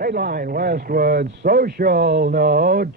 Dateline Westwood social note.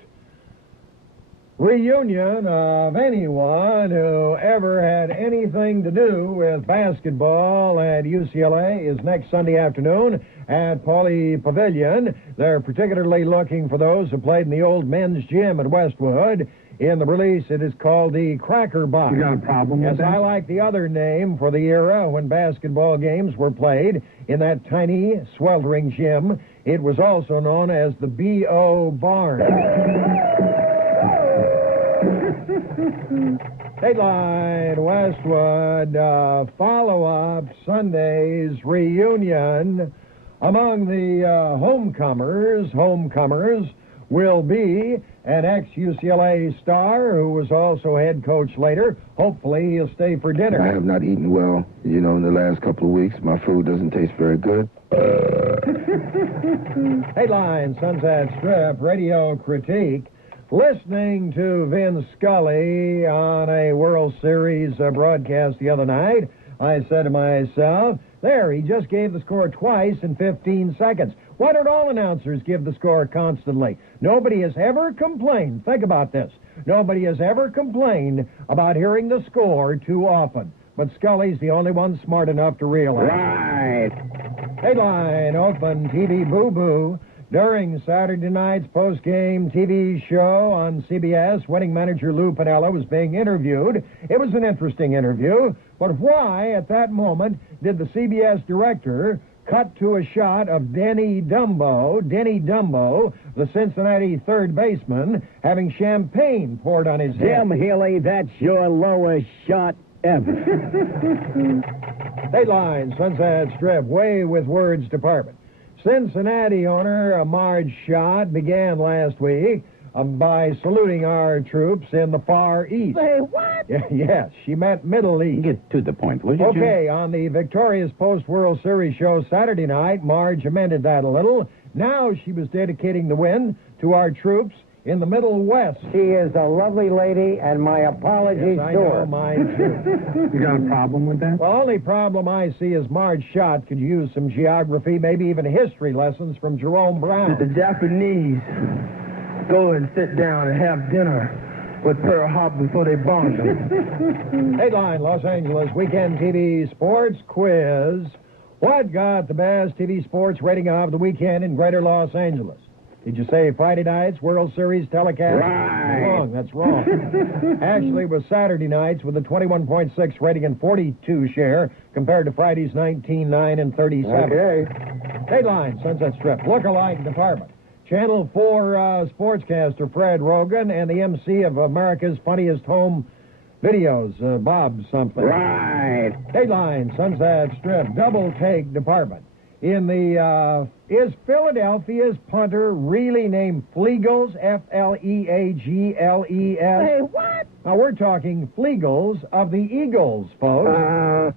Reunion of anyone who ever had anything to do with basketball at UCLA is next Sunday afternoon at Pauley Pavilion. They're particularly looking for those who played in the old men's gym at Westwood. In the release, it is called the Cracker Box. You got a problem with that? Yes, I like the other name for the era when basketball games were played in that tiny, sweltering gym. It was also known as the B.O. Barn. Dateline Westwood, follow-up Sunday's reunion among the homecomers will be an ex-UCLA star who was also head coach later. Hopefully he'll stay for dinner. I have not eaten well, in the last couple of weeks. My food doesn't taste very good. Dateline Sunset Strip Radio Critique. Listening to Vin Scully on a World Series broadcast the other night, I said to myself, there, he just gave the score twice in 15 seconds. Why don't all announcers give the score constantly? Nobody has ever complained. Think about this. Nobody has ever complained about hearing the score too often. But Scully's the only one smart enough to realize. Right. Dateline Open TV Boo-Boo. During Saturday night's post-game TV show on CBS, winning manager Lou Piniella was being interviewed. It was an interesting interview, but why, at that moment, did the CBS director cut to a shot of Denny Dumbo, the Cincinnati third baseman, having champagne poured on his head? Jim Healy, that's your lowest shot ever. Dateline Sunset Strip, Way with Words Department. Cincinnati owner Marge Schott began last week by saluting our troops in the Far East. Say what? Yes, she meant Middle East. Get to the point, will you, Jim? Okay, on the victorious post-World Series show Saturday night, Marge amended that a little. Now she was dedicating the win to our troops in the Middle West. She is a lovely lady, and my apologies Yes, I to know, her. mine too. You got a problem with that? Well, only problem I see is Marge Schott could use some geography, maybe even history lessons from Jerome Brown. The Japanese go and sit down and have dinner with Pearl Harbor before they bombed them. Dateline Los Angeles Weekend TV Sports Quiz. What got the best TV sports rating of the weekend in Greater Los Angeles? Did you say Friday night's World Series telecast? Right. Wrong. That's wrong. Actually, it was Saturday nights with a 21.6 rating and 42 share compared to Friday's 19.9 and 37. Okay. Dateline, Sunset Strip, look-alike department. Channel 4 sportscaster Fred Rogan and the MC of America's Funniest Home Videos, Bob something. Right. Dateline, Sunset Strip, double take department. In the, is Philadelphia's punter really named Flegels, F-L-E-A-G-L-E-S? Hey, what? Now, we're talking Flegels of the Eagles, folks.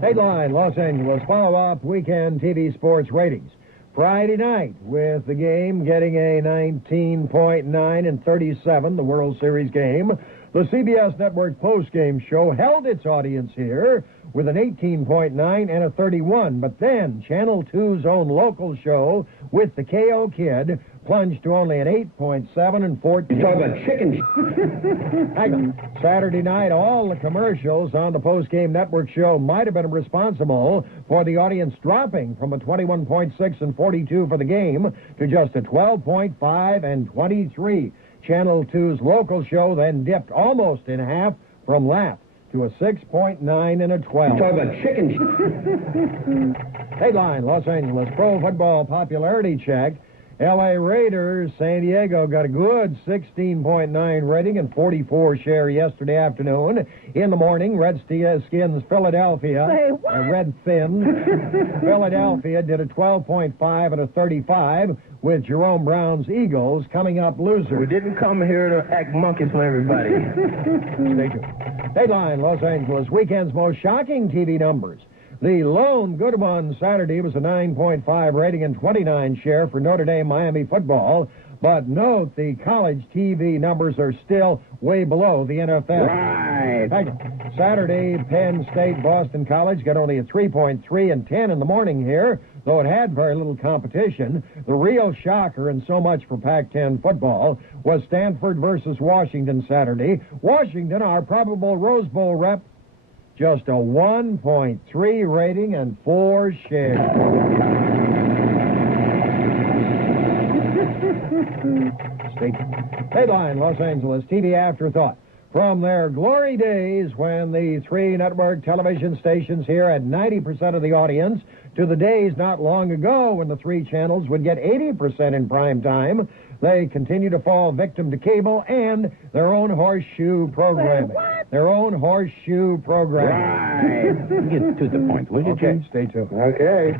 Dateline, Los Angeles, follow-up weekend TV sports ratings. Friday night, with the game getting a 19.9 and 37, the World Series game, the CBS Network postgame show held its audience here with an 18.9 and a 31. But then Channel 2's own local show with the KO Kid plunged to only an 8.7 and 14. You talk about chicken. Hang on. Saturday night, all the commercials on the postgame network show might have been responsible for the audience dropping from a 21.6 and 42 for the game to just a 12.5 and 23. Channel 2's local show then dipped almost in half from laugh to a 6.9 and a 12. You talk about chicken. Dateline, Los Angeles Pro Football Popularity Check. L.A. Raiders, San Diego got a good 16.9 rating and 44 share yesterday afternoon. In the morning, Redskins, Philadelphia. Say what? Red Thin. Philadelphia did a 12.5 and a 35 with Jerome Brown's Eagles coming up losers. We didn't come here to act monkeys for everybody. Stay tuned. Dateline, Los Angeles, weekend's most shocking TV numbers. The lone good one Saturday was a 9.5 rating and 29 share for Notre Dame Miami football. But note, the college TV numbers are still way below the NFL. Right. In fact, Saturday, Penn State Boston College got only a 3.3 and 10 in the morning here, though it had very little competition. The real shocker, and so much for Pac-10 football, was Stanford versus Washington Saturday. Washington, our probable Rose Bowl rep, just a 1.3 rating and 4 shares. State headline, Los Angeles TV afterthought. From their glory days when the 3 network television stations here had 90% of the audience to the days not long ago when the 3 channels would get 80% in prime time, they continue to fall victim to cable and their own horseshoe programming. Their own horseshoe programming. Right. Get to the point, will you, Okay, James? stay tuned. Okay.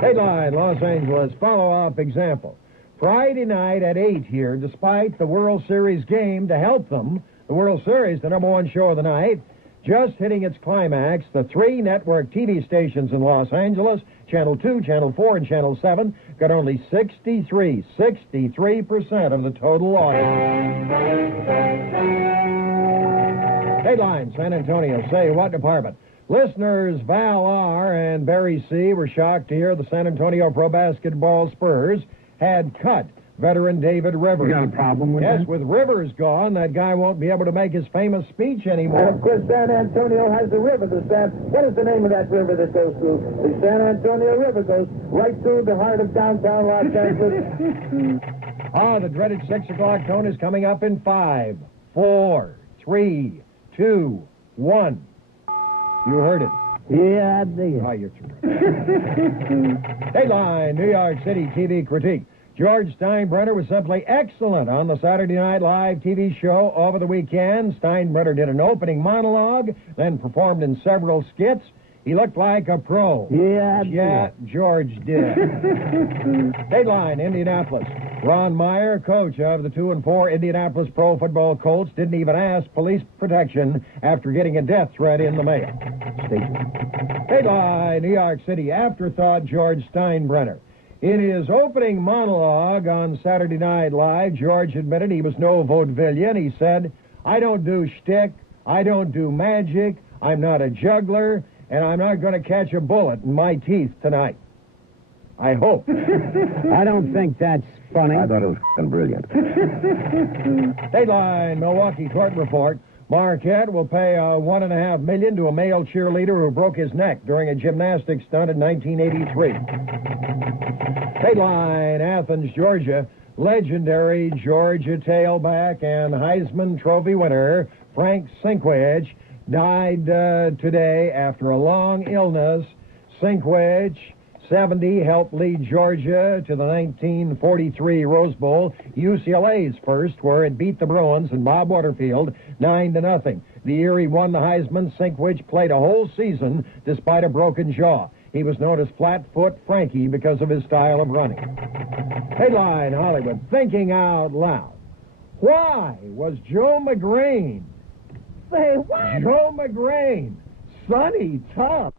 Headline, Los Angeles, follow-up example. Friday night at 8 here, despite the World Series game to help them, the World Series, the number 1 show of the night, just hitting its climax, the 3 network TV stations in Los Angeles, Channel 2, Channel 4, and Channel 7, got only 63% of the total audience. Headline, San Antonio, say what department? Listeners Val R. and Barry C. were shocked to hear the San Antonio Pro Basketball Spurs had cut veteran David Rivers. You got a problem with Yes, that? with Rivers gone, that guy won't be able to make his famous speech anymore. And of course, San Antonio has a river. What is the name of that river that goes through? The San Antonio River goes right through the heart of downtown Los Angeles. The dreaded 6 o'clock tone is coming up in 5, 4, 3, 2, 1. You heard it. Yeah, I dig it. Oh, you're too right. Headline, New York City TV critique. George Steinbrenner was simply excellent on the Saturday Night Live TV show over the weekend. Steinbrenner did an opening monologue, then performed in several skits. He looked like a pro. Yeah, I dig Yeah, George did. Headline, Indianapolis. Ron Meyer, coach of the 2-4 Indianapolis Pro Football Colts, didn't even ask police protection after getting a death threat in the mail. Headline, New York City afterthought, George Steinbrenner. In his opening monologue on Saturday Night Live, George admitted he was no vaudevillian. He said, I don't do shtick, I don't do magic, I'm not a juggler, and I'm not going to catch a bullet in my teeth tonight. I hope. I don't think that's funny. I thought it was brilliant. Headline, Milwaukee court report. Marquette will pay $1.5 million to a male cheerleader who broke his neck during a gymnastics stunt in 1983. Headline, Athens, Georgia. Legendary Georgia tailback and Heisman Trophy winner Frank Sinkwich died today after a long illness. Sinkwich, 70, helped lead Georgia to the 1943 Rose Bowl, UCLA's first, where it beat the Bruins and Bob Waterfield 9-0. The year he won the Heisman, Sinkwich played a whole season despite a broken jaw. He was known as Flatfoot Frankie because of his style of running. Headline, Hollywood, thinking out loud. Why was Joe McGrain? Say what? Joe McGrain, Sonny Tough.